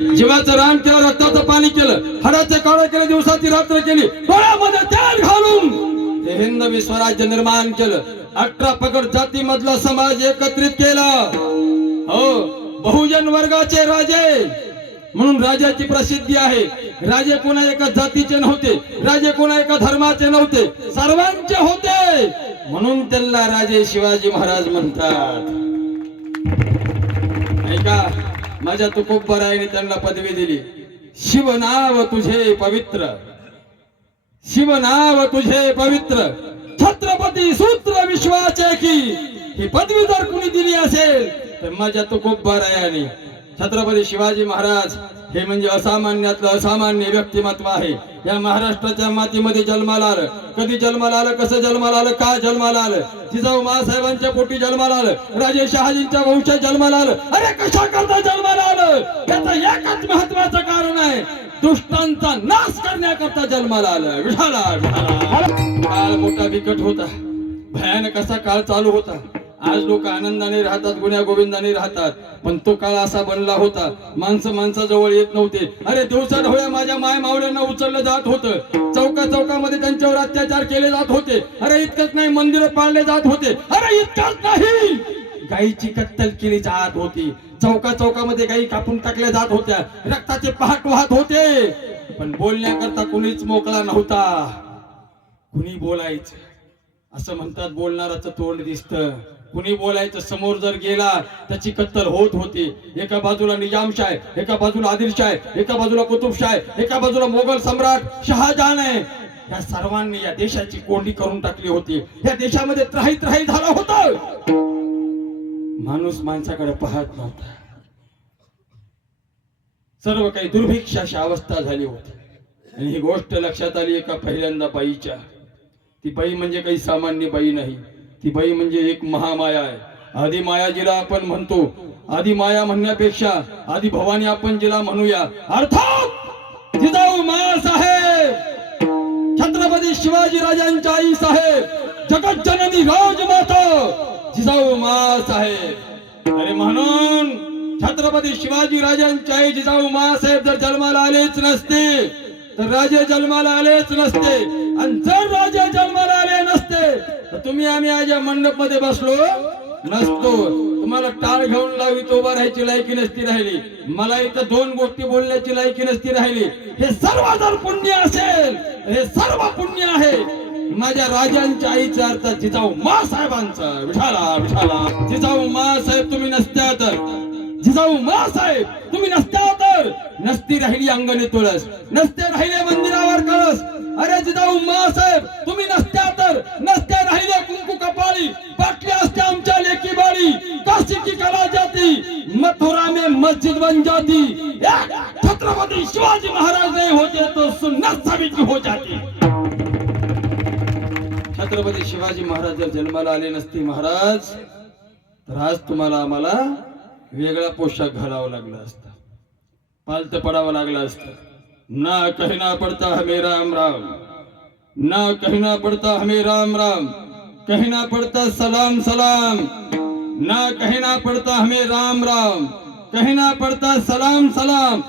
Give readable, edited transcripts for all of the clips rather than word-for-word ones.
जीवाचं रान केलं, रक्ताचं पाणी केलं, हाडाचे काळं केलं, दिवसाची रात्र केली, डोळ्यामध्ये तेल घालून हे हिंदवी स्वराज्य निर्माण केलं. 18 पगड जाती मधला समाज एकत्रित केला. हो, बहुजन वर्गाचे राजे म्हणून राजाची प्रसिद्धी आहे. राजे कोणा एका जातीचे नव्हते, राजे कोणा एका धर्माचे नव्हते, सर्वांचे होते. म्हणून त्यांना राजे शिवाजी महाराज म्हणतात. ऐका, माझ्या तुकोबरायाने त्यांना पदवी दिली. शिव नाव तुझे पवित्र, शिव नाव तुझे पवित्र, छत्रपती सूत्र विश्वाचे की. ही पदवी जर कुणी दिली असेल तर माझ्या तुकोबरायाने. छत्रपती शिवाजी महाराज हे म्हणजे असामान्यातलं असामान्य व्यक्तिमत्व आहे. या महाराष्ट्राच्या मातीमध्ये जन्माला आलं. कधी जन्माला आलं, कसं जन्माला आलं, का जन्माला आलं? जिजाऊ मासाहेबांच्या पोटी जन्माला आलं, राजे शहाजींच्या वंशात जन्माला आलं. अरे कशा करता जन्माला आलं? याचं एकच महत्वाचं कारण आहे, दुष्टांचा नाश करण्याकरता जन्माला आलं. विठाला काळ मोठा बिकट होता, भयानक असा काळ चालू होता. आज लोक आनंदाने राहतात, गुण्या गोविंदाने राहतात, पण तो काळ असा बनला होता, माणसं माणसाजवळ येत नव्हते. अरे दिवसा ढवळ्या माझ्या माय मावळ्यांना उचललं जात होतं, चौका चौकामध्ये त्यांच्यावर अत्याचार केले जात होते. अरे इतकंच नाही, मंदिर पाळले जात होते. अरे इतकंच नाही, गायीची कत्तल केली जात होती, चौका चौकामध्ये गायी कापून टाकल्या जात होत्या, रक्ताचे पहाट वाहत होते. पण बोलण्याकरता कुणीच मोकळा नव्हता. कुणी बोलायचं असं म्हणतात, बोलणाराचं तोंड दिसतं. कुणी बोलायचं, समोर जर गेला त्याची कत्तल होत होती. एका बाजूला निजामशाह, एका बाजूला आदिलशाह, एका बाजूला कुतुबशाह, एका बाजूला मोगल सम्राट शहाजहान आहे. या सर्वांनी या देशाची कोंडी करून टाकली होती. या देशामध्ये त्राही त्राही झाला होता. माणूस माणसाकडे पाहत नव्हता. सर्व काही दुर्भिक्षाची अवस्था झाली होती. आणि ही गोष्ट लक्षात आली एका पहिल्यांदा बाईच्या. ती बाई म्हणजे काही सामान्य बाई नाही, ती बाई म्हणजे एक महामाया आहे. आदिमाया जिला आपण म्हणतो, आदिमाया म्हणण्यापेक्षा आदि भवानी आपण जिला म्हणूया, अर्थात जिजाऊ मासाहेब, छत्रपती शिवाजी राजांच्या आई साहेब, जगत जननी राजमाता जिजाऊ मासाहेब. अरे म्हणून छत्रपती शिवाजी राजांच्या आई जिजाऊ मासाहेब जर जन्माला आलेच नसते तर राजे जन्माला आलेच नसते. आणि जर राजे जन्माला आले नसते तर तुम्ही आम्ही आज या मंडप मध्ये बसलो नसतो. तुम्हाला टाळ घेऊन लावीत उभा राहायची लायकी नसती राहिली, मला इथं दोन गोष्टी बोलण्याची लायकी नसती राहिली. हे सर्व जर पुण्य असेल, हे सर्व पुण्य आहे माझ्या राजांच्या आईचा, अर्थ जिजाऊ मासाहेबांचा. विठाला विठाला, जिजाऊ मासाहेब तुम्ही नसत्या तर, जिजाऊ मासाहेब तुम्ही नसत्या तर नसती राहिली अंगणी तुळस, नसते राहिले मंदिरावर कळस. अरे जिजाऊ मासाहेब तुम्ही नसत्या तर नसत्या राहिले कुंकू कपाळी, पाटल्या असत्या आमच्या लेकी बाळी. काशी की कला जाती, मथुरा में मस्जिद बन जाती. छत्रपती शिवाजी महाराज नहीं होते तो सुन्नत साबित हो जाती. छत्रपती शिवाजी महाराज जर जन्माला आले नसते महाराज तर आज तुम्हाला आम्हाला वेगळा पोशाख घालावा लागला असता, पालत पडावं लागलं असतं. ना कहना पड़ता हमें राम राम, ना कहना पड़ता हमें राम राम, कहना पड़ता सलाम सलाम. ना कहना पड़ता हमें राम राम, कहना पड़ता सलाम सलाम.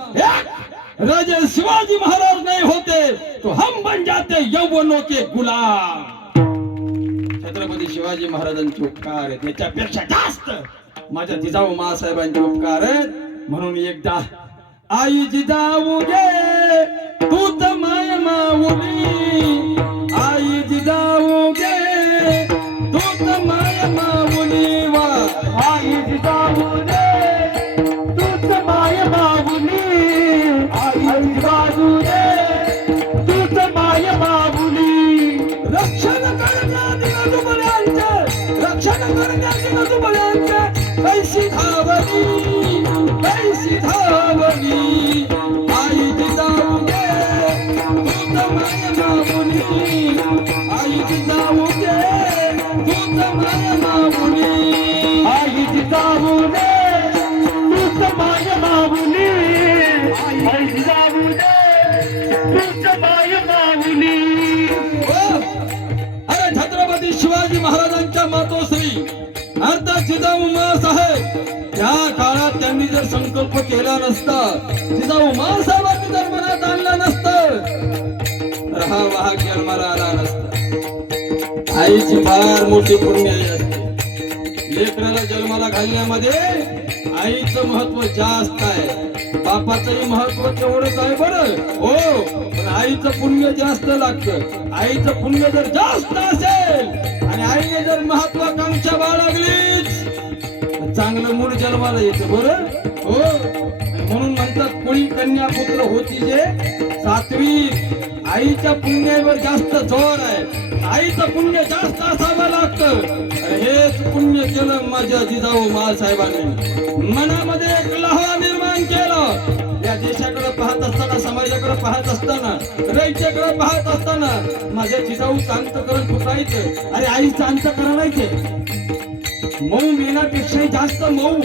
राजे शिवाजी महाराज नहीं होते तो हम बन जाते यौवनों के गुलाम. छत्रपती शिवाजी महाराजांचे उपकार आहेत, त्याच्यापेक्षा जास्त माझ्या जिजाऊ मासाहेबांचे उपकार आहेत. म्हणून एकदा आई जिजाऊ गे तू तर माय माऊली, आई जिजाऊ गे तू तर माय माऊली. वा आई जिजाऊ गे तू तर माय माऊली, आई जिजाऊ गे तू तर माय माऊली. रक्षण करण्याची नजुबळ्यांचे, रक्षण करण्याची नजुबळ्यांचे कैसी धावली, कैसी धावली. आई जिजाऊ गे तू तर माय माऊली, आई जिजाऊ गे तू तर माय माऊली. आई जिजाऊ गे तू तर माय माऊली, आई जिजाऊ गे तू तर माय माऊली. अरे छत्रपती शिवाजी महाराजांच्या मातोश्री अर्थात जिजाऊ मासाहेब त्या काळात त्यांनी जर संकल्प संकल्प केला नसता, जिजाऊ मासाहेबांनी जर मनात आणलं नसतं, तर हा वाहक जन्माला आला नसता. आईची फार मोठी पुण्याई असते. लेकराला जन्माला घालण्यामध्ये आईचं महत्व जास्त आहे. बापाचंही महत्व तेवढंच आहे बरं हो, पण आईचं पुण्य जास्त लागतं. आईचं पुण्य जर जास्त असेल आणि आईने जर महत्वाकांक्षा बाळगलीच तर चांगलं मूळ जन्माला येतं बरं हो. म्हणून म्हणतात कोणी कन्या पुत्र होती जे सात्विक. आईच्या पुण्यावर जास्त जोर आहे. आईचं पुण्य जास्त असावं लागतं. हेच पुण्य केलं माझ्या जिजाऊ मासाहेबांनी. मनामध्ये एक लहवा निर्माण केलं. या देशाकडे पाहत असताना, समाजाकडे पाहत असताना, रयतेकडे पाहत असताना माझ्या जिजाऊचं अंतकरण फुटायचं. अरे आईचं अंतकरण आहे ते मऊ मेणापेक्षाही जास्त मऊ,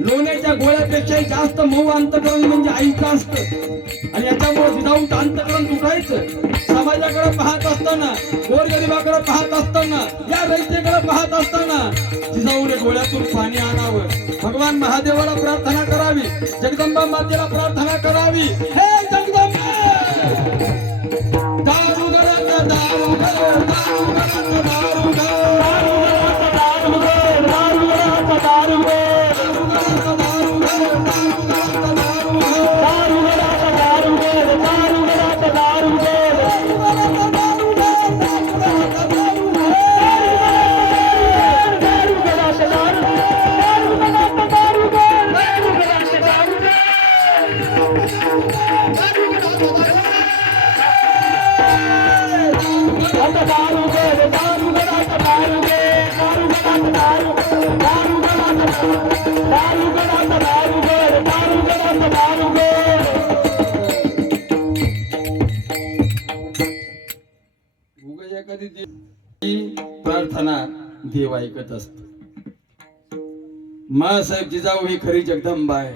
लोण्याच्या गोळ्यापेक्षाही जास्त मऊ अंतकरण म्हणजे आईचं असतं. आणि याच्यामुळे जिजाऊचं अंतकरण तुटायचं. समाजाकडे पाहत असताना, गोरगरिबाकडे पाहत असताना, या रयतेकडे पाहत असताना जिजाऊने डोळ्यातून पाणी आणावं. भगवान महादेवाला प्रार्थना करावी, जगदंबा मातेला प्रार्थना करावी. हे जगदंबा दारुगडाचा दारुगड, दारुगडाचा प्रार्थना देव ऐकत असतो. मासाहेब जिजाऊ ही खरी जगदंबा आहे.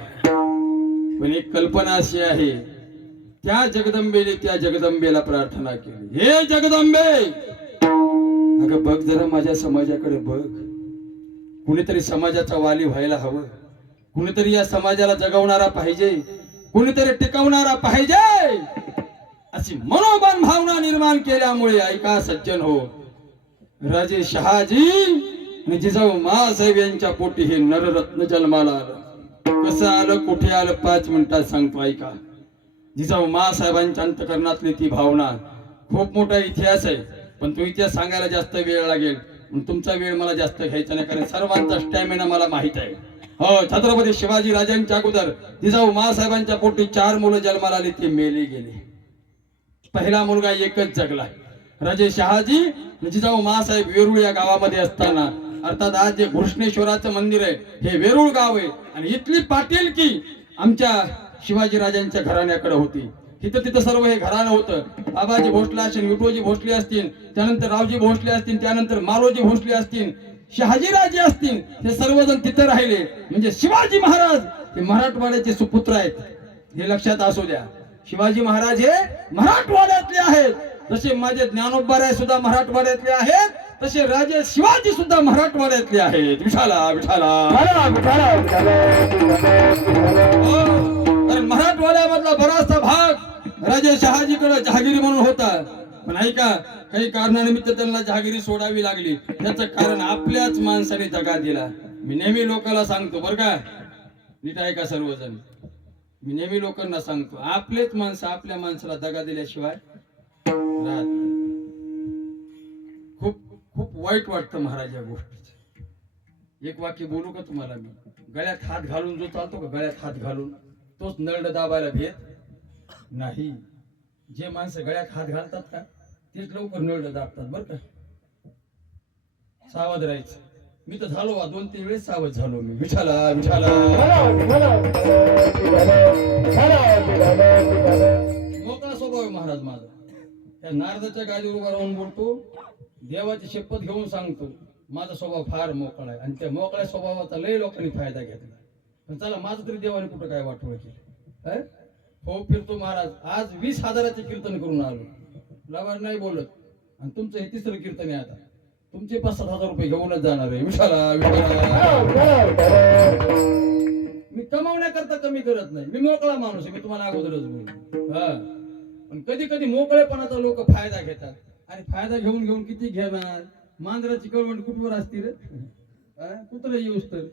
पण एक कल्पना अशी आहे, त्या जगदंबेला प्रार्थना केली. हे जगदंबे, अगं बघ जरा माझ्या समाजाकडे बघ. कुणीतरी समाजाचा वाली व्हायला हवं. कुणीतरी या समाजाला जगवणारा पाहिजे, कुणीतरी टिकवणारा पाहिजे. अशी मनोबन भावना निर्माण केल्यामुळे ऐका सज्जन हो, राजे शहाजी आणि जिजाऊ मासाहेब यांच्या पोटी हे नररत्न जन्माला आलं. कसं आलं, कुठे आलं, 5 मिनिटात सांगतो ऐका. जिजाऊ मासाहेबांच्या अंतकरणातली ती भावना खूप मोठा इतिहास आहे. पण तो इतिहास सांगायला जास्त वेळ लागेल. तुमचा वेळ मला जास्त घ्यायचा नाही, कारण सर्वांचा स्टॅमिना मला माहित आहे. हो, छत्रपती शिवाजी राजांच्या अगोदर जिजाऊ मासाहेबांच्या पोटी 4 मुलं जन्माला आली, ती मेली गेली. पहिला मुलगा एकच जगला, राजे शहाजी. जिजाऊ मासाहेब वेरूळ या गावामध्ये असताना, अर्थात आज जे घृष्णेश्वराचं मंदिर आहे हे वेरूळ गाव आहे. आणि इथली पाटीलकी आमच्या शिवाजी राजांच्या घराण्याकडे होती. तिथं सर्व हे घराणं होतं. बाबाजी भोसले असतील, विठोजी भोसले असतील, त्यानंतर रावजी भोसले असतील, त्यानंतर मालोजी भोसले असतील, शहाजीराजे असतील, हे सर्वजण तिथे राहिले. म्हणजे शिवाजी महाराज हे मराठवाड्याचे सुपुत्र आहेत, हे लक्षात असू द्या. शिवाजी महाराज हे मराठवाड्यातले आहेत. जसे माझे ज्ञानोबा सुद्धा मराठवाड्यातले आहेत, तसे राजे शिवाजी सुद्धा मराठवाड्यातले आहेत. विठाला विठाला. कारण मराठवाड्यामधला बराचसा भाग राजे शहाजीकडे जहागिरी म्हणून होता. पण ऐका, काही कारणानिमित्त त्यांना जहागिरी सोडावी लागली. त्याचं कारण आपल्याच माणसाने दगा दिला. मी नेहमी लोकांना सांगतो बरं का, नीट ऐका सर्वजण. मी नेहमी लोकांना सांगतो, आपलेच माणसं आपल्या माणसाला दगा दिल्याशिवाय राहत नाही. खूप खूप वाईट वाटतं महाराज या गोष्टीचं. एक वाक्य बोलू का तुम्हाला मी? गळ्यात हात घालून जो चालतो का, गळ्यात हात घालून तोच नरड दाबायला भेट नाही. जे माणसं गळ्यात हात घालतात का तेच लवकर नरड दाबतात बरं का. सावध राहायचं. मी तर झालो 2-3 वेळेस सावध झालो मी. विठाला विठाला. मोकळा स्वभाव आहे महाराज माझा. त्या नारदाच्या गादीवर उभा राहून बोलतो, देवाची शपथ घेऊन सांगतो, माझा स्वभाव फार मोकळा आहे. आणि त्या मोकळ्या स्वभावाचा लय लोकांनी फायदा घेतला. पण चला, माझं तरी देवाने कुठं काय वाटवं केलं. हो, फिरतो महाराज. आज 20,000चे कीर्तन करून आलो. लवार नाही बोलत. आणि तुमचं हे 3रं कीर्तन आहे. आता तुमचे 5-7 हजार रुपये घेऊनच जाणार आहे. विठाला विठाला. मी कमावण्याकरता कमी करत नाही, मी मोकळा माणूस आहे, मी तुम्हाला अगोदरच बोललो. हा, पण कधी कधी मोकळेपणाचा लोक फायदा घेतात, आणि फायदा घेऊन घेऊन किती घेणार. मांजराची कळवण कुठवर असती रे, कुत्र येऊस तर,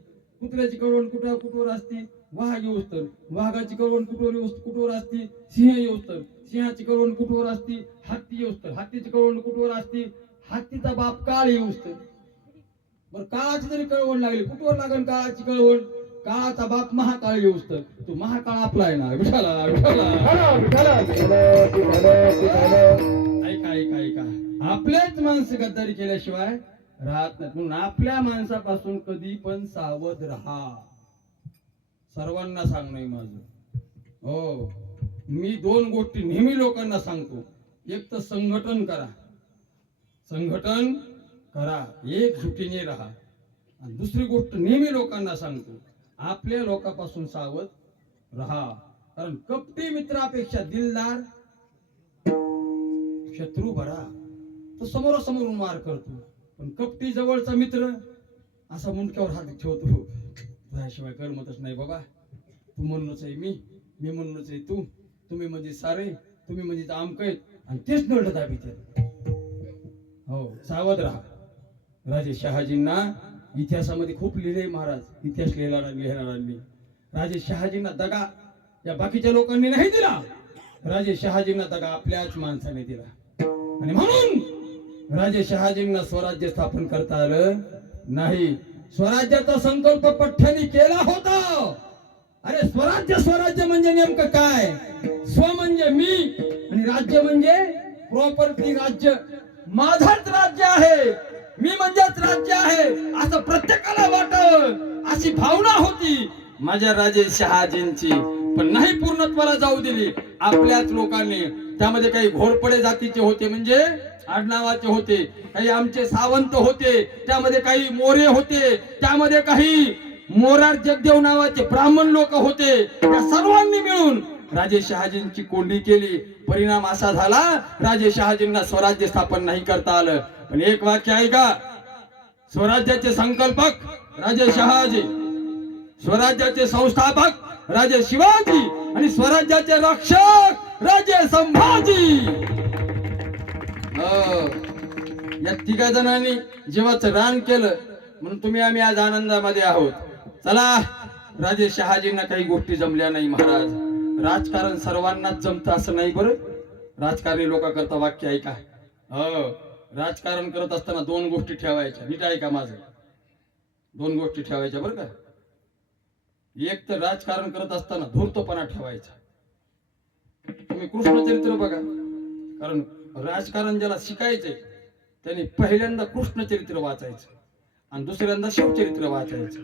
कुत्र्याची कळवण कुठवर असती, वाघ येऊस तर, वाघाची कळवण कुठवर असती, सिंह येऊस तर, सिंहाची कळवण कुठवर असती, हत्ती येऊस तर, हत्तीची कळवण कुठवर असती, हत्तीचा बाप काळ येऊस तर. बरं, काळाची जरी कळवण लागली, कुठवर लागेल काळाची कळवण, काळाचा बाप महाकाळ येऊस तर. तो महाकाळ आपला आहे ना, विठाला विठाला. ऐका ऐका ऐका, आपल्याच माणसं गद्दारी केल्याशिवाय राहत नाही. म्हणून आपल्या माणसापासून कधी पण सावध राहा. सर्वांना सांगणं माझं. हो, मी 2 गोष्टी नेहमी लोकांना सांगतो. एक तर संघटन करा, संघटन करा, एकजुटीने राहा. आणि दुसरी गोष्ट नेहमी लोकांना सांगतो, आपल्या लोकांपासून सावध राहा. कारण कपटी मित्रापेक्षा दिलदार शत्रू बरा. तो समोरासमोरून मार करतो, पण कपटी जवळचा मित्र असा मुंडक्यावर हात ठेवतो. त्याशिवाय करमतच नाही बाबा. तू म्हणूनच आहे मी म्हणूनच आहे तू, तुम्ही म्हणजे सारे, तुम्ही म्हणजे आमकय, आणि तेच नळत दाबीत. हो, सावध राहा. राजे शहाजींना इतिहासामध्ये खूप लिहिले महाराज, इतिहास लिहिणाऱ्यांनी. राजे शहाजींना दगा या बाकीच्या लोकांनी नाही दिला, राजे शहाजींना दगा आपल्याच माणसाने दिला. आणि म्हणून राजे शहाजींना स्वराज्य स्थापन करता आलं नाही. स्वराज्याचा संकल्प पठ्ठ्याने केला होता. अरे स्वराज्य म्हणजे नेमकं काय? स्व म्हणजे मी, आणि राज्य म्हणजे प्रॉपर्टी. राज्य माझंच राज्य आहे, मी म्हणजेच राज्य आहे, असं प्रत्येकाला वाटावं अशी भावना होती माझ्या राजे शहाजींची. पण नाही पूर्णत्वाला जाऊ दिली आपल्याच लोकांनी. त्यामध्ये काही घोरपडे जातीचे होते, म्हणजे आडनावाचे होते, काही आमचे सावंत होते, त्यामध्ये काही मोरे होते, त्यामध्ये काही मोरार जगदेव नावाचे ब्राह्मण लोक होते. त्या सर्वांनी मिळून राजे शहाजींची कोंडी केली. परिणाम असा झाला, राजे शहाजींना स्वराज्य स्थापन नाही करता आलं. पण एक वाक्य ऐका, स्वराज्याचे संकल्पक राजे शहाजी, स्वराज्याचे संस्थापक राजे शिवाजी, आणि स्वराज्याचे रक्षक राजे संभाजी. या 3 जणांनी जीवाचं रान केलं, म्हणून तुम्ही आम्ही आज आनंदामध्ये आहोत. चला, राजे शहाजींना काही गोष्टी जमल्या नाही महाराज. राजकारण सर्वांनाच जमतं असं नाही बरं. राजकारणी लोकांकरता वाक्य ऐका. राजकारण करत असताना 2 गोष्टी ठेवायच्या, नीट ऐका माझं. 2 गोष्टी ठेवायच्या बरं का. एक तर राजकारण करत असताना धूर्तपणा ठेवायचा. तुम्ही कृष्णचरित्र बघा, कारण राजकारण ज्याला शिकायचंय त्यांनी पहिल्यांदा कृष्णचरित्र वाचायचं आणि दुसऱ्यांदा शिवचरित्र वाचायचं.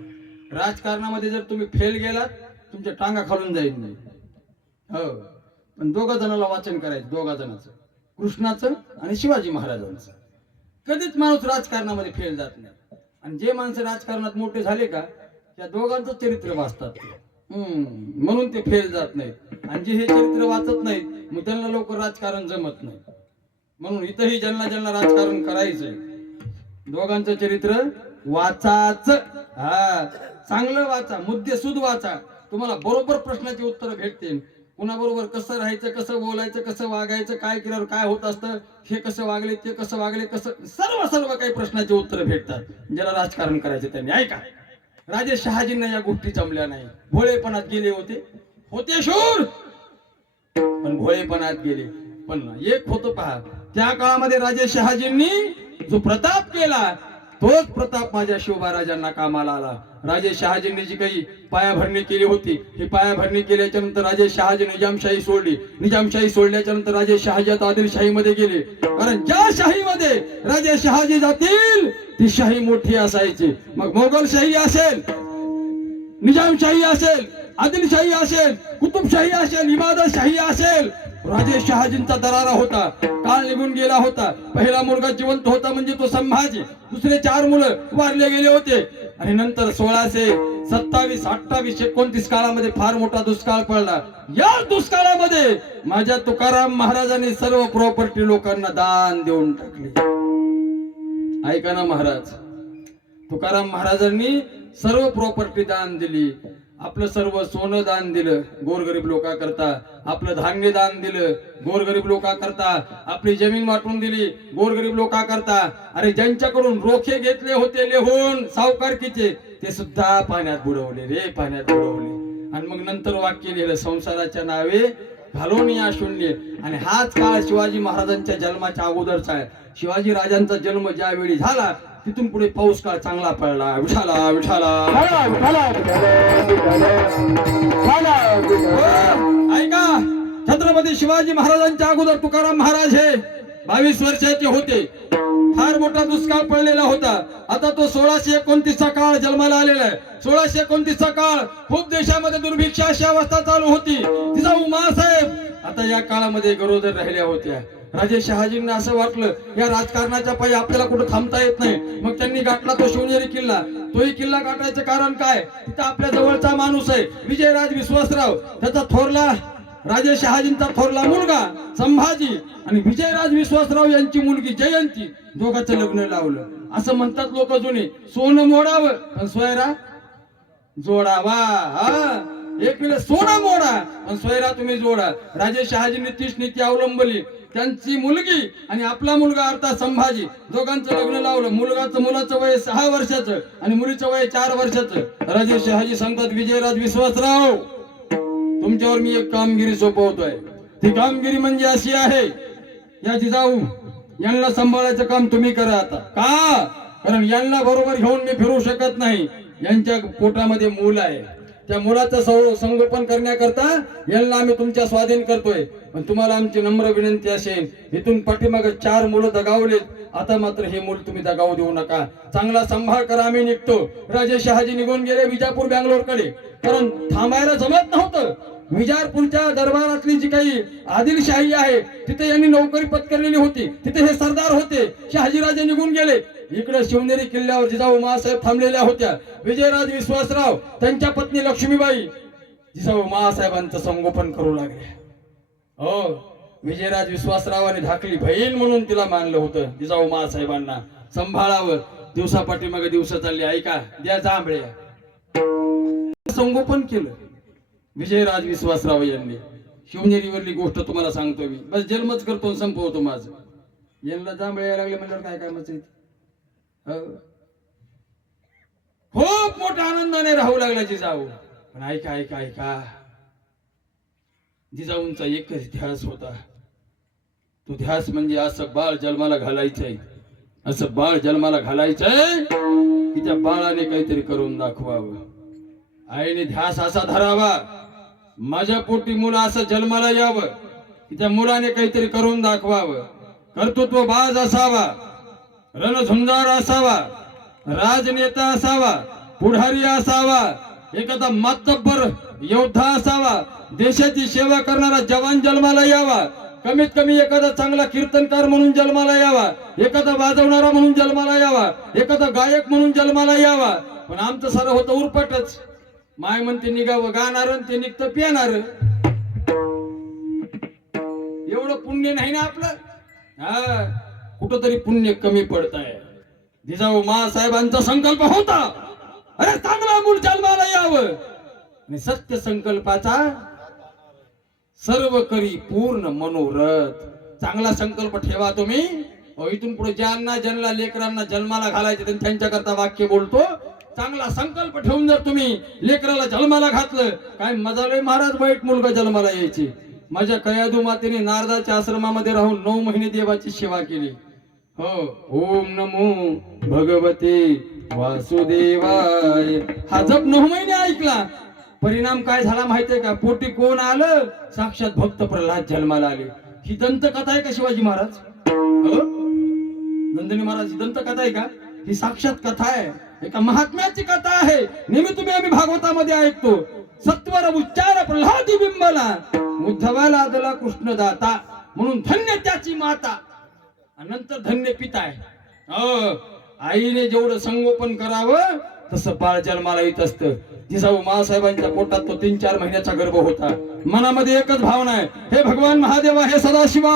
राजकारणामध्ये जर तुम्ही फेल गेलात, तुमच्या टांगा खालून जाईल नाही. हो, पण 2 जणांना वाचन करायचं, 2 जणांचं, कृष्णाचं आणि शिवाजी महाराजांचं. कधीच माणूस राजकारणामध्ये फेल जात नाही. आणि जे माणसं राजकारणात मोठे झाले का, त्या दोघांचं चरित्र वाचतात, म्हणून ते फेल जात नाहीत. आणि जे हे चरित्र वाचत नाहीत, मग त्यांना लवकर राजकारण जमत नाही. म्हणून इथंही ज्यांना ज्यांना राजकारण करायचंय, दोघांचं चरित्र वाचाच. हा, चांगलं वाचा, मुद्देसूद वाचा. तुम्हाला बरोबर प्रश्नाची उत्तर भेटतील. कुणाबरोबर कसं राहायचं, कसं बोलायचं, कसं वागायचं, काय केल्यावर काय होत असतं, हे कसं वागले, ते कसं वागले, कसं सर्व काही प्रश्नाची उत्तर भेटतात ज्याला राजकारण करायचं त्यांनी. ऐका, राजे शहाजींना या गोष्टी जमल्या नाही. भोळेपणात गेले होते शूर, पण भोळेपणात गेले. पण एक होतं पहा, त्या काळामध्ये राजे शहाजींनी जो प्रताप केला, तोच प्रताप माझ्या शिवबाराजांना कामाला आला. राजे शहाजींनी जी काही पायाभरणी केली होती, ही पायाभरणी केल्याच्या नंतर राजे शहाजी निजामशाही सोडली. निजामशाही सोडल्याच्या नंतर राजे शहाजी आता आदिलशाहीमध्ये गेले. कारण ज्या शाहीमध्ये राजे शहाजी जातील ती शाही मोठी असायची. मग मोगलशाही असेल, निजामशाही असेल, आदिलशाही असेल, कुतुबशाही असेल, इबादतशाही असेल, राजे शहाजींचा दरारा होता. काळ निघून गेला होता. पहिला मुलगा जिवंत होता म्हणजे तो संभाजी. दुसरे 4 मुलं वारले गेले होते. आणि नंतर 1627, 28, 29 काळामध्ये फार मोठा दुष्काळ पडला. या दुष्काळामध्ये माझ्या तुकाराम महाराजांनी सर्व प्रॉपर्टी लोकांना दान देऊन टाकली. ऐका ना महाराज, तुकाराम महाराजांनी सर्व प्रॉपर्टी दान दिली. आपलं सर्व सोनं दान दिलं गोरगरीब लोकांकरता, आपलं धान्य दान दिलं गोरगरीब लोकांकरता, आपली जमीन वाटून दिली गोरगरीब लोकांकरता. अरे ज्यांच्याकडून रोखे घेतले होते लिहून सावकारकीचे ते सुद्धा पाण्यात बुडवले रे, पाण्यात बुडवले. आणि मग नंतर वाक्य लिहिलं संसाराच्या नावे घालून या शून्य. आणि हाच काळ शिवाजी महाराजांच्या जन्माच्या अगोदरचा आहे. शिवाजी राजांचा जन्म ज्यावेळी झाला तिथून पुढे पाऊस काळ चांगला पडला. विठाला विठाला ऐका, छत्रपती शिवाजी महाराजांच्या अगोदर तुकाराम महाराज हे 22 वर्षाचे होते. फार मोठा दुष्काळ पडलेला होता. आता तो 1629 चा काळ जन्माला आलेला आहे. 1629 चा काळ खूप देशामध्ये दुर्भिक्ष अशी अवस्था चालू होती. तिचा उमासाहेब आता या काळामध्ये गरोदर राहिल्या होत्या. राजे शहाजींना असं वाटलं या राजकारणाच्या पायी आपल्याला कुठं थांबता येत नाही. मग त्यांनी गाठला तो शिवनेरी किल्ला. तोही किल्ला गाठायचं कारण काय, तिथं आपल्या जवळचा माणूस आहे विजयराज विश्वासराव. त्याचा थोरला राजे शहाजींचा थोरला मुलगा संभाजी आणि विजयराज विश्वासराव यांची मुलगी जयंती, दोघांचं लग्न लावलं. असं म्हणतात लोक जुने, सोनं मोडावं पण सोयरा जोडावा. एक वेळेस सोनं मोडा पण सोयरा तुम्ही जोडा. राजे शहाजींनी तीच नीती अवलंबली. त्यांची मुलगी आणि आपला मुलगा अर्थात संभाजी दोघांचं लग्न लावलं. मुलाचं वय 6 वर्षाचं आणि मुलीचं वय 4 वर्षाचं. राजे शहाजी सांगतात विजयराज विश्वासराव तुमच्यावर मी एक कामगिरी सोपवतोय. ती कामगिरी म्हणजे अशी आहे, या जिजाऊ यांना सांभाळायचं काम तुम्ही करा आता. का, कारण यांना बरोबर घेऊन मी फिरू शकत नाही. यांच्या पोटामध्ये मूल आहे. त्या मुलाचं संगोपन करण्याकरता यांना आम्ही तुमच्या स्वाधीन करतोय. पण तुम्हाला आमची नम्र विनंती असेल, इथून पाठीमागे 4 मुलं दगावले, आता मात्र हे मूल तुम्ही दगावू देऊ नका. चांगला सांभाळ करा, आम्ही निघतो. राजे शहाजी निघून गेले विजापूर बँगलोरकडे. कारण थांबायला जमत नव्हतं. विजापूरच्या दरबारातली जी काही आदिलशाही आहे तिथे यांनी नोकरी पत्करलेली होती. तिथे हे सरदार होते. शहाजीराजे निघून गेले. इकडे शिवनेरी किल्ल्यावर जिजाऊ मासाहेब थांबलेल्या होत्या. विजयराज विश्वासराव त्यांच्या पत्नी लक्ष्मीबाई जिजाऊ मासाहेबांचं संगोपन करू लागले. हो, विजयराज विश्वासरावाने धाकली बहीण म्हणून तिला मानलं होतं. जिजाऊ मासाहेबांना सांभाळावं. दिवसापाठीमागे दिवस चालले. ऐका, द्या जांभळ्या संगोपन केलं विजयराज विश्वासराव यांनी. शिवनेरीवरली गोष्ट तुम्हाला सांगतो मी, बस जन्मच करतो संपवतो माझं. यांना जांभळे यायला लागले म्हणल्यावर काय काय मग खूप मोठ्या आनंदाने राहू लागला जिजाऊ. पण ऐका ऐका ऐका, जिजाऊंचा एकच ध्यास होता. तो ध्यास म्हणजे असं बाळ जन्माला घालायचंय, असं बाळ जन्माला घालायचंय की त्या बाळाने काहीतरी करून दाखवावं. आईने ध्यास असा धरावा, माझ्या पोटी मुलं असं जन्माला यावं की त्या मुलाने काहीतरी करून दाखवावं. कर्तृत्व बाज असावा, रणझुंजार असावा, राजनेता असावा, पुढारी असावा, एखादा मातब्बर योद्धा असावा, देशाची सेवा करणारा जवान जन्माला यावा, कमीत कमी एखादा चांगला कीर्तनकार म्हणून जन्माला यावा, एखादा वाजवणारा म्हणून जन्माला यावा, एखादा गायक म्हणून जन्माला यावा. पण आमचं सारं होतं उरपटच. माय म्हणते निघावं गाणार, ते निघतं पिणार. एवढं पुण्य नाही ना आपलं. हा, कुठंतरी पुण्य कमी पडत आहे. जिजाऊ मासाहेबांचा संकल्प होता, अरे चांगला मूल जन्माला यावं. आणि सत्य संकल्पाचा सर्व करी पूर्ण मनोरथ. चांगला संकल्प ठेवा तुम्ही. इथून पुढे ज्यांना ज्यांना लेकरांना जन्माला घालायचे त्यांच्या करता वाक्य बोलतो. चांगला संकल्प ठेवून जर तुम्ही लेकराला जन्माला घातलं, काय मजा लय महाराज वाईट मुलगा जन्माला यायची. माझ्या कयादू मातेने नारदाच्या आश्रमामध्ये राहून 9 महिने देवाची सेवा केली. हो, ओम नमो भगवते वासुदेवाय हा जप 9 महिने ऐकला. परिणाम काय झाला माहितीये का? पोटी कोण आलं? साक्षात भक्त प्रल्हाद जन्माला आले. ही दंतकथा आहे का शिवाजी महाराज? नंदिनी महाराज ही दंतकथा आहे का? ही साक्षात कथा आहे, एका महात्म्याची कथा आहे. नेहमी तुम्ही आम्ही भागवतामध्ये ऐकतो, सत्वर उच्चार प्रल्हादी बिंबला, उद्धवाला आदला कृष्णदाता, म्हणून धन्य त्याची माता, नंतर धन्य पिता आहे. आईने जेवढं संगोपन करावं तसं बाळ जन्माला येत असतं. जिजाऊ मासाहेबांच्या पोटात तो 3-4 महिन्याचा गर्भ होता. मनामध्ये एकच भावना आहे, हे भगवान महादेवा, हे सदाशिवा,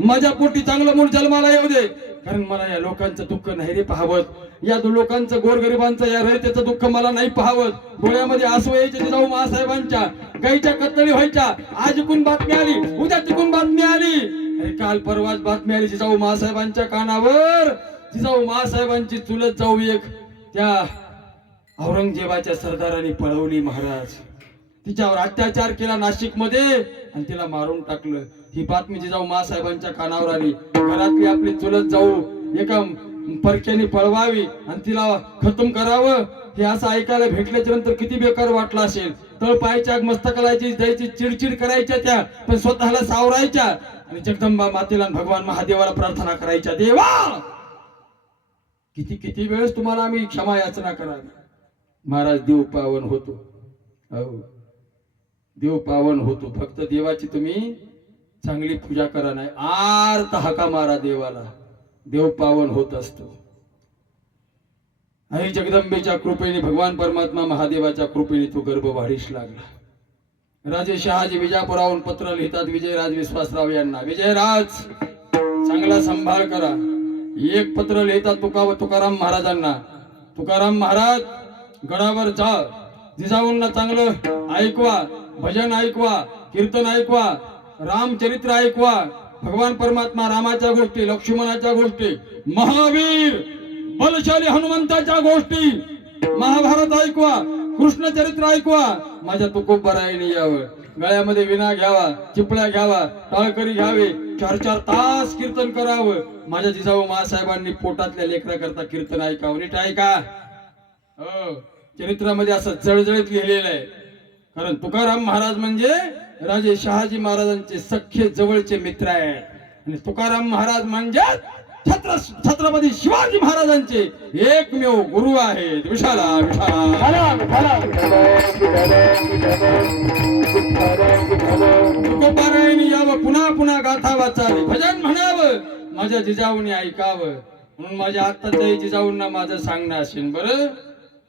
माझ्या पोटी चांगलं मूल जन्माला येऊ दे. कारण मला या लोकांचं दुःख नाही रे पाहावत, या लोकांचं गोरगरिबांचं या रयतेचं दुःख मला नाही पाहावत. डोळ्यामध्ये आसू यायचे जिजाऊ मासाहेबांच्या, गाईच्या कत्तली व्हायच्या. आज इकून बातमी आली, उद्या तिकून बातमी आली, अरे काल परवाच बातमी आली जिजाऊ मासाहेबांच्या कानावर. जिजाऊ मासाहेबांची चुलत जाऊ एक त्या औरंगजेबाच्या सरदाराने पळवली महाराज. तिच्यावर अत्याचार केला नाशिक मध्ये आणि तिला मारून टाकलं. ही बातमी जिजाऊ मासाहेबांच्या कानावर आली. घरातली आपली चुलत जाऊ एका परक्याने पळवावी आणि तिला खतम करावं, हे असं ऐकायला भेटल्याच्या नंतर किती बेकार वाटलं असेल. तळपायच्या मस्तकाला जायची, चिडचिड करायच्या त्या, पण स्वतःला सावरायच्या आणि जगदंबा मातेला आणि भगवान महादेवाला प्रार्थना करायच्या, देवा किती किती वेळेस तुम्हाला आम्ही क्षमा याचना करावी. महाराज देव पावन होतो, हो देव पावन होतो. फक्त देवाची तुम्ही चांगली पूजा करा, नाही आर्त हाका मारा देवाला, देव पावन होत असतो. आई जगदंबेच्या कृपेने, भगवान परमात्मा महादेवाच्या कृपेने तो गर्भ वाढीस लागला. राजे शहाजी विजापुराहून पत्र लिहितात विजयराज विश्वासराव यांना. विजयराज चांगला सांभाळ करा. एक पत्र लिहितात तुकाराम महाराजांना. तुकाराम महाराज गडावर जा, जिजाऊंना चांगलं ऐकवा, भजन ऐकवा, कीर्तन ऐकवा, रामचरित्र ऐकवा, भगवान परमात्मा रामाच्या गोष्टी, लक्ष्मणाच्या गोष्टी, महावीर बलशाली हनुमंताच्या गोष्टी, महाभारत ऐकवा, कृष्ण चरित्र ऐकवा. माझ्या तुकोबरायने यावं, गळ्यामध्ये विना घ्यावा, चिपळ्या घ्यावा, टाळकरी घ्यावे, 4-4 तास कीर्तन करावं. माझ्या जिजाऊ मासाहेबांनी पोटातल्या लेकरा करता कीर्तन ऐकावं. नीट ऐका, हो चरित्रामध्ये असं जळजळीत लिहिलेलं आहे. कारण तुकाराम महाराज म्हणजे राजे शहाजी महाराजांचे सख्खे जवळचे मित्र आहेत आणि तुकाराम महाराज म्हणजे छत्रपती शिवाजी महाराजांचे एकमेव गुरु आहेत. विशाला तुकोबारायणी यावं, पुन्हा पुन्हा गाथा वाचावी, भजन म्हणावं, माझ्या जिजाऊने ऐकावं. म्हणून माझ्या आत्ताच्याही जिजाऊंना माझं सांगणं असेल बरं.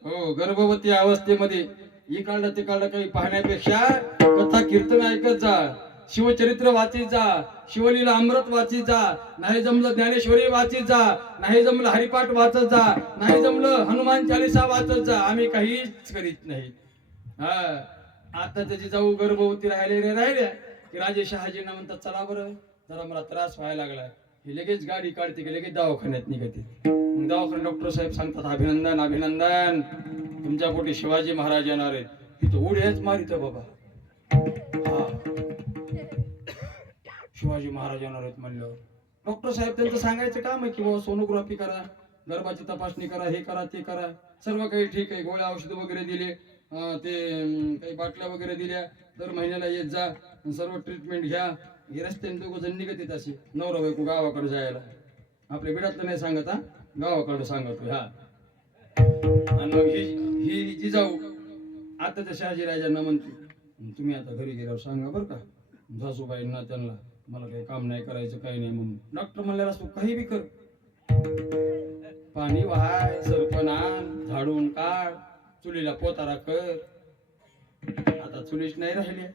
हो गर्भवती अवस्थेमध्ये इकडलं तिकडलं काही पाहण्यापेक्षा कथा कीर्तन ऐकत जा, शिवचरित्र वाचित जा, शिवलीला अमृत वाचित जा, नाही जमलं ज्ञानेश्वरी वाचित जा, नाही जमलं हरिपाठ वाचत जा, नाही जमलं हनुमान चालीसा वाचत जा. आम्ही काहीच करीत नाही. हा आता त्याची जाऊ गर्भवती राहिल्या की राजे शहाजींना म्हणतात चला बरं जरा मला त्रास व्हायला लागला. हे लगेच गाडी काढते की लगेच दवाखान्यात निघते. मग दवाखान्यात डॉक्टर साहेब सांगतात अभिनंदन अभिनंदन, तुमच्या पोटी शिवाजी महाराज येणार आहेत. तिथं उड्याच मारित बाबा. हा शिवाजी महाराज येणार आहेत म्हणल्यावर डॉक्टर साहेब त्यांचं सांगायचं काम आहे की बाबा सोनोग्राफी करा, गर्भाची तपासणी करा, हे करा ते करा, सर्व काही ठीक आहे. गोळ्या औषध वगैरे दिले, ते काही बाटल्या वगैरे दिल्या, दर महिन्याला येत जा, सर्व ट्रीटमेंट घ्या. हे रस्त्याने दोघं जण निघत येत असे नवरा बायको गावाकडे जायला. आपल्या बिडातलं नाही सांगत, हा गावाकडे सांगतो. हा आणि मग ही जिजाऊ आता त्या शहाजी राजांना म्हणते तुम्ही आता घरी गेल्यावर सांगा बरं का सासूबाईंना, त्यांना मला काही काम नाही करायचं काही नाही म्हणून. डॉक्टर म्हणल्यावर असतो काही बी कर, पाणी वाहाय, सरपण आण, झाडून काढ, चुलीला पोतारा कर. आता चुलीच नाही राहिली.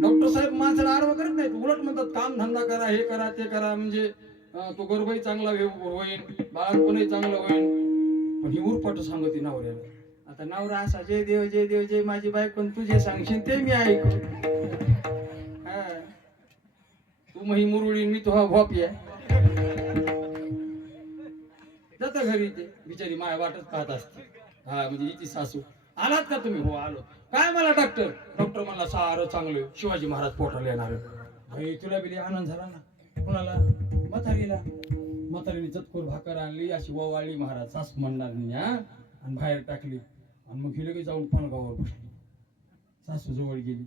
डॉक्टर साहेब माणसाला आडवं करत नाहीत, उलट म्हणतात काम धंदा करा, हे करा ते करा, म्हणजे तो गर्भही चांगला होईल, बाळपणही चांगलं होईल. पण ही उरपट सांगते नवऱ्याला. आता नवरा असा जय देव जय देव जय माझी बायको, तू जे सांगशील ते मी ऐकू. तू मही मुरळी मी तो भोपिया. जाता घरी ते बिचारी माया वाटत पाहत असते. हा म्हणजे हिची सासू. आलात का तुम्ही? हो आलो. काय मला डॉक्टर? डॉक्टर म्हणला सारं चांगलं, शिवाजी महाराज पोटाला येणार. भाई तुला बी आनंद झाला ना. कुणाला? म्हातारीला. म्हातारीने जतकोर भाकर आणली, अशी ओवाळली महाराज, सासू म्हणणार नाही हा, आणि बाहेर टाकली. आणि मग ही लगेच जाऊन पालगावर बसली. सासू जवळ गेली.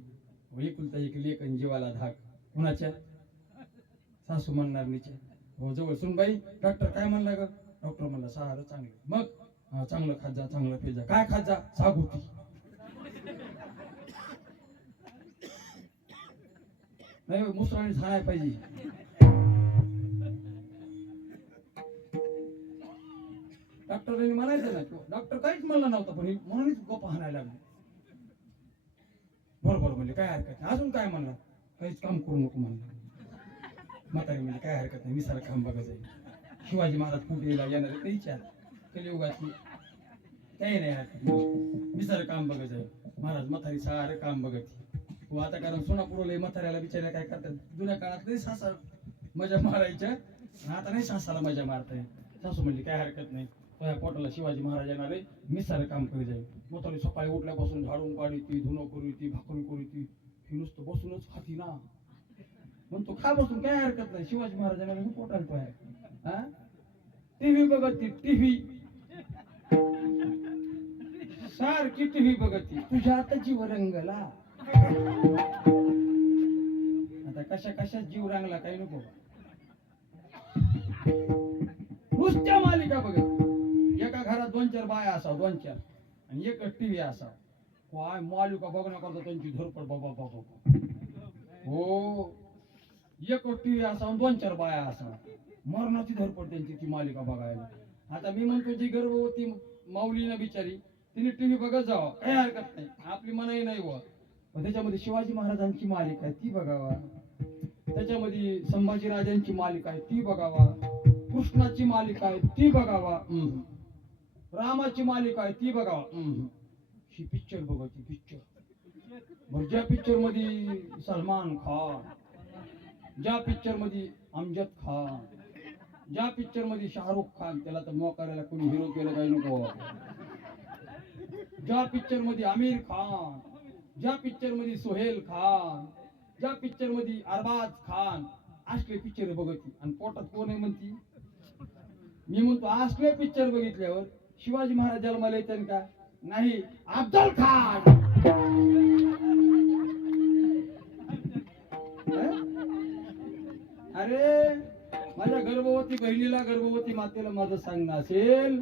एकुलता एक लेक आणि जीवाला धाक. कुणाच्या? सासू म्हणणार नीचे. हो जवळ सुनबाई डॉक्टर काय म्हणला ग? डॉक्टर म्हणला सारं चांगलं. मग चांगलं खात जा, चांगलं पिजा. काय खात जा? सागोती. नाही मुसराणी झालाय पाहिजे. डॉक्टरांनी म्हणायचं ना, डॉक्टर काहीच म्हणलं नव्हतं, पण म्हणूनच गप्प हाणायला लागले. बरोबर म्हणजे काय हरकत नाही. अजून काय म्हणलं? काहीच काम करू नको म्हणलं. म्हातारी म्हणजे काय हरकत नाही, विसार काम बघायचं आहे. शिवाजी महाराज कुठे येणार आहे ते विचार, कलियुगातली काही नाही हरकत नाही, विसार काम बघायचं आहे. महाराज म्हातारी सारं काम बघत तू आता, कारण सोनापुरला म्हाताऱ्याला बिचाऱ्या काय करतात, जुन्या काळात नाही सासा मजा मारायच्या, आता नाही सासाला मजा मारताय. सासू म्हणली काय हरकत नाही, त्या पोटाला शिवाजी महाराज येणार आहे, मी सारं काम करी जाईल. म्हातारी सकाळी उठल्यापासून झाडून काढी ती, धुणं करू ती, भाकरी करू ती, ही नुसतं बसूनच खाती ना. म्हणतो खा बसून काय हरकत नाही, शिवाजी महाराजांना पोटाला तो आहे. हा टीव्ही बघत ती, टीव्ही सारखी टीव्ही बघत ती, तुझ्या आता जीव रंगला. आता कशा कशा जीव रंगला काही नको, नुसत्या मालिका बघत. एका घरात 2-4 बाया असावं, 2-4, आणि एकच टीव्ही असावं. काय मालिका बघण्याकरता त्यांची धरपड बाबा बाबा. हो एकच टीव्ही असावं, 2-4 बाया असावं, मरणाची धरपड त्यांची ती मालिका बघायला. आता मी म्हणतो जी गर्भवती माऊली ना बिचारी, तिने टीव्ही बघत जावं, काही हरकत नाही, आपली मनाई नाही व. पण त्याच्यामध्ये शिवाजी महाराजांची मालिका आहे ती बघावा, त्याच्यामध्ये संभाजीराजांची मालिका आहे ती बघावा, कृष्णाची मालिका आहे ती बघावा, रामाची मालिका आहे ती बघावा. ही पिक्चर बघायची पिक्चर. ज्या पिक्चर मध्ये सलमान खान, ज्या पिक्चर मध्ये अमजद खान, ज्या पिक्चर मध्ये शाहरुख खान, त्याला तर मोकाऱ्याला कोणी हिरो केलं काही नको. ज्या पिक्चर मध्ये आमिर खान, ज्या पिक्चर मध्ये सोहेल खान, ज्या पिक्चर मध्ये अरबाज खान, असले पिक्चर बघती. आणि पोटात कोण आहे म्हणती, मी म्हणतो असले पिक्चर बघितल्यावर शिवाजी महाराज जन्माला येते का नाही, अफजल खान. अरे माझ्या गर्भवती बहिणीला, गर्भवती मातेला माझं सांगणं असेल,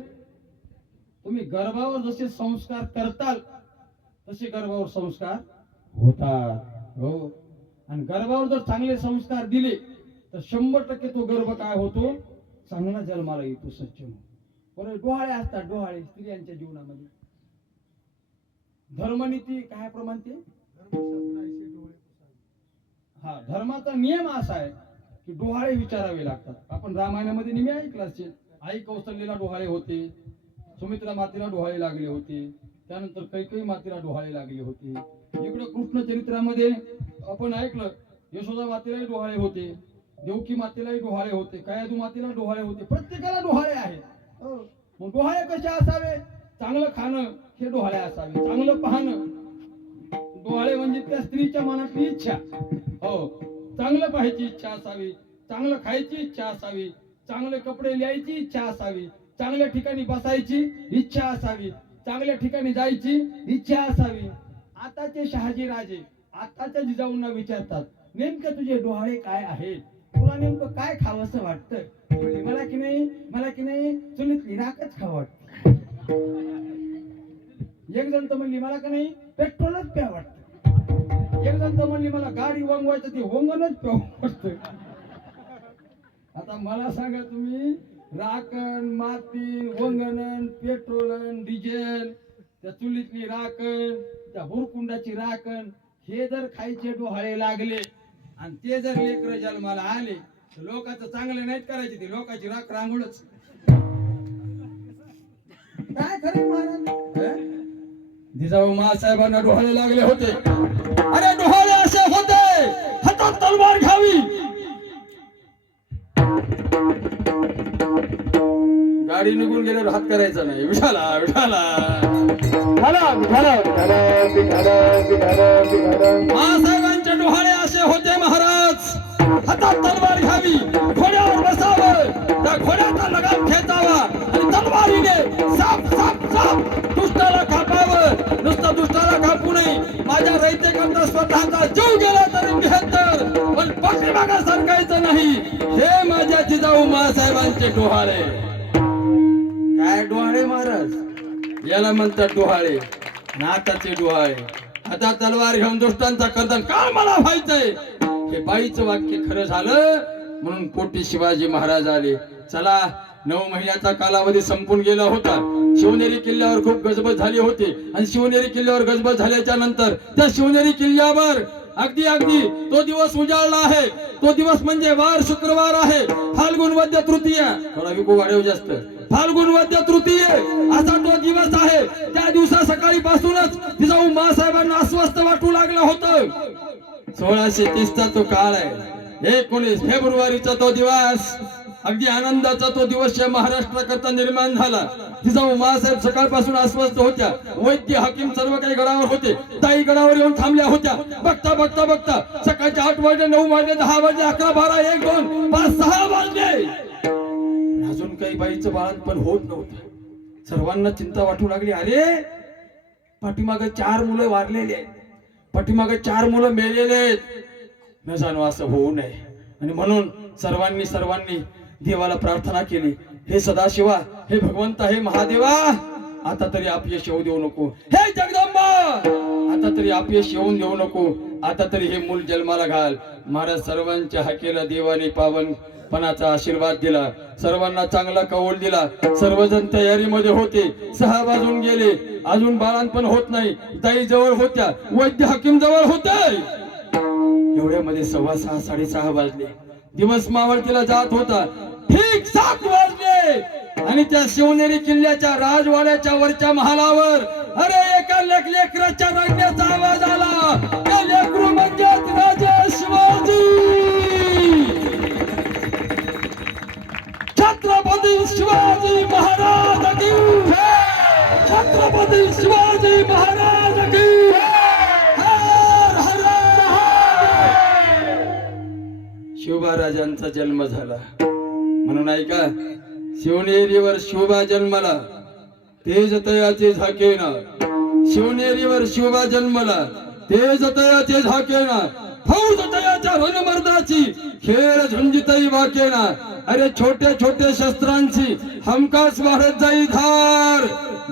तुम्ही गर्भावर जसे संस्कार करताल तसे गर्भावर संस्कार होतात. हो, आणि गर्भावर जर चांगले संस्कार दिले तर 100% तो गर्भ काय होतो, चांगला जन्माला येतो, सज्जन. बरोबर. डोहाळे असतात, डोहाळे स्त्रियांच्या जीवनामध्ये. धर्मनीती काय प्रमाण ते, हा धर्माचा नियम असा आहे की डोहाळे विचारावे लागतात. आपण रामायणामध्ये नेहमी ऐकलं असेल, आई कौशल्येला डोहाळे होते, सुमित्रा मातेला डोहाळे लागले होते, त्यानंतर कैकेयी मातेला डोहाळे लागले होते. इकडं कृष्ण चरित्रामध्ये आपण ऐकलं, यशोदा मातेलाही डोहाळे होते, देवकी मातेलाही डोहाळे होते, कयाधू मातेला डोहाळे होते, प्रत्येकाला डोहाळे आहेत. मग डोहाळे कसे असावे, चांगलं खाणं हे डोहाळे असावे, चांगलं पाहणं. डोहाळे म्हणजे त्या स्त्रीच्या मनातली इच्छा. हो, चांगलं पाहायची इच्छा असावी, चांगलं खायची इच्छा असावी, चांगले कपडे लिहायची इच्छा असावी, चांगल्या ठिकाणी बसायची इच्छा असावी, चांगल्या ठिकाणी जायची इच्छा असावी. आताचे शहाजी राजे आताच्या जिजाऊंना विचारतात, नेमकं तुझे डोहाळे काय आहेत, तुला नेमकं काय खावंसं वाटतं. मला की नाही चुलीतली राखच खावं वाटतं. एक जण तर म्हणली मला का नाही पेट्रोलच प्या वाटतं. एक जण तर म्हणली मला गाडी वंगवायचं ते वंगणच प्या वाटतं. आता मला सांगा तुम्ही, राखण, माती, वंगण, पेट्रोल, डिझेल, त्या चुलीतली राखण, त्या भुरकुंडाची राखण, हे जर खायचे डोहाळे लागले आणि ते जर लेकर जन्माला आले तर लोकांचं चांगलं नाहीत करायचे, ते लोकांची राख रांगोळच. काय खरं महाराज, जिजाऊ मासाहेबांना डोहाळे लागले होते. अरे डोहाळे असे होते, हातात तलवार घ्यावी, गाडी निघून गेल्यावर हात करायचा नाही, विठाला विठाला. मासाहेबांचे डोहाळे असे होते महाराज, हातात तलवार घ्यावी, घोड्यावर बसावं, त्या घोड्याचा लगाम खेचावा आणि तलवारीने साप साप साप दुष्टाला कापावं. नुसतं दुष्टाला कापू नये, माझ्या रयतेकरता स्वतःचा जीव गेला तरी बेहत्तर, पण पाठीमागे सरकायचं नाही. हे माझ्या जिजाऊ मासाहेबांचे डोहाळे. काय डोहाळे महाराज, याला म्हणतात डोहाळे. नाताचे डोहाळे, हातात तलवार घेऊन दुष्टांचा कर्तन का मला व्हायचंय. हे बाईचं वाक्य खरं झालं म्हणून पोटी शिवाजी महाराज आले. चला, 9 महिन्याचा कालावधी संपून गेला होता. शिवनेरी किल्ल्यावर खूप गजबज झाली होती आणि शिवनेरी किल्ल्यावर गजबज झाल्याच्या नंतर त्या शिवनेरी किल्ल्यावर अगदी अगदी तो दिवस उजाडला आहे. तो दिवस म्हणजे वार शुक्रवार आहे. फाल्गुन वद्य तृतीय, थोडा विकू वाढव जास्त, फाल्गुन वद्य तृतीय असा तो दिवस आहे. त्या दिवसा सकाळी पासूनच जिजाऊ मासाहेबांना अस्वस्थ वाटू लागलं होतं. 1630 चा तो काळ आहे. 19 फेब्रुवारीचा तो दिवस, अगदी आनंदाचा तो दिवस या महाराष्ट्राकरता निर्माण झाला. जिजाऊ मासाहेब सकाळपासून अस्वस्थ होत्या. वैद्य हाकीम सर्व काही गडावर होते. ताई गडावर येऊन थांबल्या होत्या. बघता बघता बघता सकाळचे 8 वाजले, 9 वाजले, 10 वाजले, 11, 12, 1, 2, 5, 6 वाजले. अजून काही बाईचं बाळंतपण होत नव्हतं. सर्वांना चिंता वाटू लागली. अरे पाठीमागे 4 मुलं वारलेले आहेत, पाठीमागे 4 मुलं मेलेले आहेत. न जाणो असं होऊ नये. आणि म्हणून सर्वांनी देवाला प्रार्थना केली. हे सदाशिवा, हे भगवंता, हे महादेवा, आता तरी अपयश येऊ देऊ नको. हे जगदंबा, आता तरी अपयश येऊन देऊ नको. आता तरी हे मूल जन्माला घाल. महाराज सर्वांच्या हाकेला देवाने पावनपणाचा आशीर्वाद दिला. सर्वांना चांगला कौल दिला. सर्वजण तयारीमध्ये होते. 6 वाजून गेले, अजून बाळंतपण होत नाही. ताई जवळ होत्या, वैद्य हाकीम जवळ होते. एवढ्यामध्ये 6:15, 6:30 वाजले. दिवस मावळतीला जात होता. ठीक 7 वाजले आणि त्या शिवनेरी किल्ल्याच्या राजवाड्याच्या वरच्या महालावर अरे एका लेकराच्या रडण्याचा आवाज आला. त्या लेकरू म्हणजेच राजे शिवाजी, छत्रपती शिवाजी महाराज की जय, छत्रपती शिवाजी महाराज की हर हर महादेव. शिवबा राजांचा जन्म झाला. म्हणून ऐका, शिवनेरीवर शिवबा जन्मला, तेज तयाचे झाकेना. शिवनेरीवर शिवबा जन्मला, तेज तयाचे झाकेना. फौज तयाच्या रणमर्दाची, खेळ झुंजितही वाकेना. अरे छोट्या छोट्या शस्त्रांची हमखास वाढत जाई धार.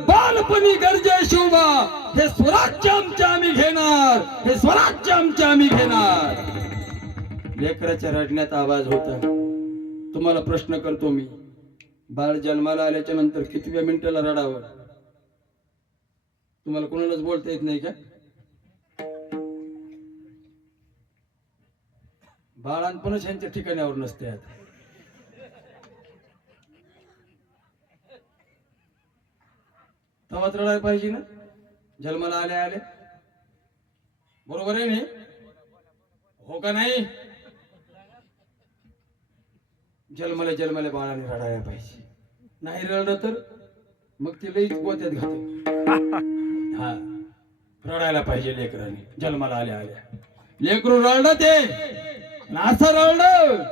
बालपणी गरजे शिवबा, हे स्वराज्य आमचे आम्ही घेणार, हे स्वराज्य आमचे आम्ही घेणार. लेकराच्या रडण्यात आवाज होता. तुम्हाला प्रश्न करतो मी, बाळ जन्माला आल्याच्या नंतर कितव्या मिनिटाला रडावं? तुम्हाला कोणालाच बोलता येत नाही का? बाळांपणच यांच्या ठिकाणावर नसते. आता तेव्हाच रडायला पाहिजे ना, जन्माला आल्या आल्या. बरोबर आहे नाही? हो का नाही? जन्मल्या बाळाने रडायला पाहिजे. नाही रडलं तर मग ती लईच गोत्यात घालते. हा, रडायला पाहिजे लेकराने जन्माला आल्या आल्या. लेकरू रडलं ते, असं रडलं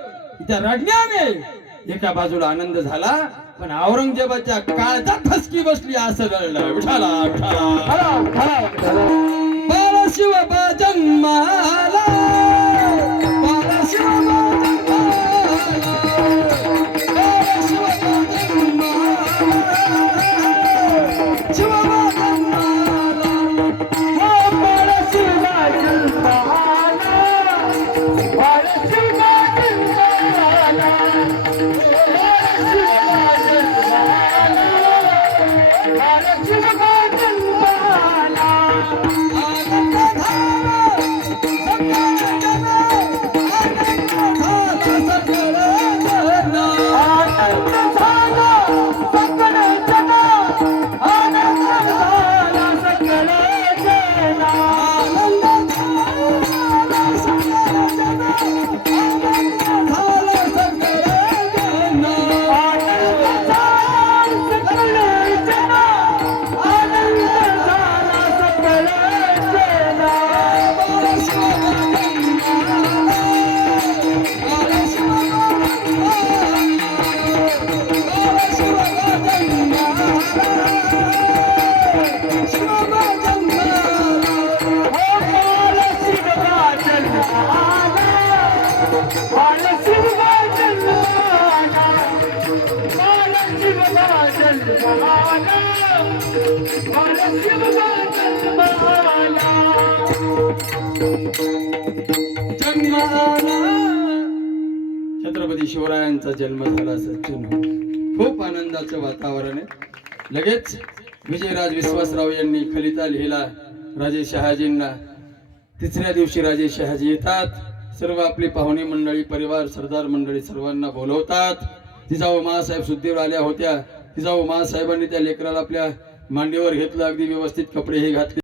त्या रडण्याने एका बाजूला आनंद झाला, पण औरंगजेबाच्या काळजात ठसकी बसली. असं रडलं. विठाला विठाला. बाळ शिवबा जन्माला, बाळ शिवबा छत्रपती शिवरायांचा जन्म झाला. सज्जन खूप आनंदाचं वातावरण आहे. लगेच विजयराज विश्वासराव यांनी खलिता लिहिला राजे शहाजींना. तिसऱ्या दिवशी राजे शहाजी येतात. सर्व आपली पाहुणे मंडळी, परिवार, सरदार मंडळी सर्वांना बोलवतात. जिजाऊ मासाहेब सुद्देवर आल्या होत्या. जिजाऊ मासाहेबांनी त्या लेकराला आपल्या मांडीवर घेतलं, अगदी व्यवस्थित कपडे हे घातले.